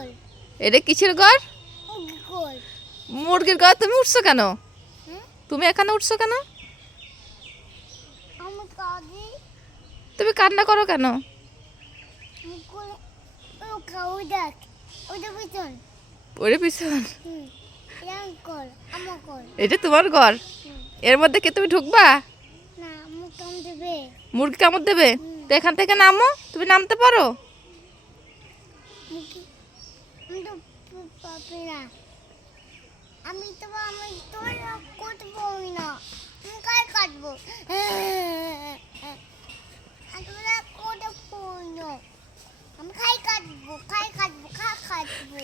ঘর। এটা কিসের ঘর? মুরগি ঘর। মুরগির ঘর। তুমি উঠছো কেন? হ্যাঁ? তুমি এখানে উঠছো কেন? আমি কাঁদি। তুমি কান্না করো কেন? মুকুল ও কাউ দেখ। ওটা পিছন। ওরে পিছন। ইয়াং কর। আমার কর। এটা তোমার ঘর? এর মধ্যে কি তুমি ঢুকবা? না মুখ কাম দেবে। মুরগি কামড় দেবে? তো এখান থেকে নামো। তুমি নামতে পারো? মুরগি আমি তো পাবি না। আমি তো করতে পারি না। আমি কাই কাটবো? আমি করতে পারি না। আমি খাই কাটবো। কাটবো।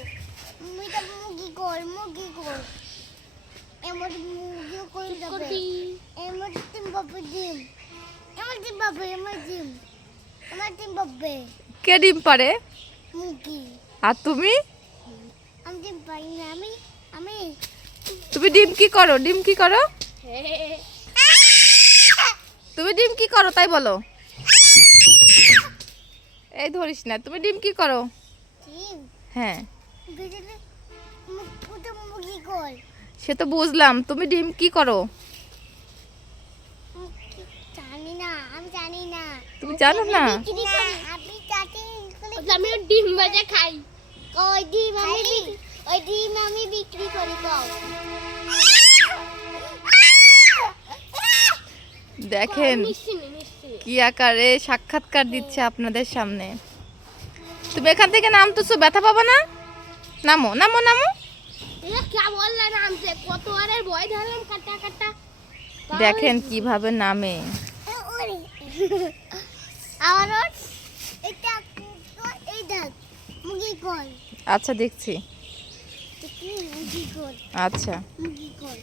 আমি তো মুরগি কর। এমন মুরগি করে দেবে। এমন তিন বাবু ডিম। এমন তিন বাবু। কে ডিম পারে? মুরগি। আর তুমি? আমি ডিম পারি না। আমি তুমি ডিম কি করো? ডিম কি করো? তুমি ডিম কি করো তাই বলো। এই ধরিস না। তুমি ডিম কি করো? ডিম হ্যাঁ, ভিতরে ওটা মুরগি কর। সে তো বুঝলাম। তুমি ডিম কি করো? জানি না। আমি জানি না। তুমি জানো না? আপনি চাটি আমি ডিম ভাজা খাই। ওই ডিম আমি বিক্রি করি কও। দেখেন মিষ্টি মিষ্টি। কি আকারে সাক্ষাৎকার দিচ্ছে আপনাদের সামনে। তুমি এখান থেকে নামতেছো, ব্যথা পাবো না? নামো নামো নামো। এ কে বললা নামছে? কত আরে ভয় ধরলাম কাটা। দেখেন কিভাবে নামে। আর এটা এই দেখ মুরগি কর। আচ্ছা দেখছি। মুরগি কর। আচ্ছা মুরগি কর।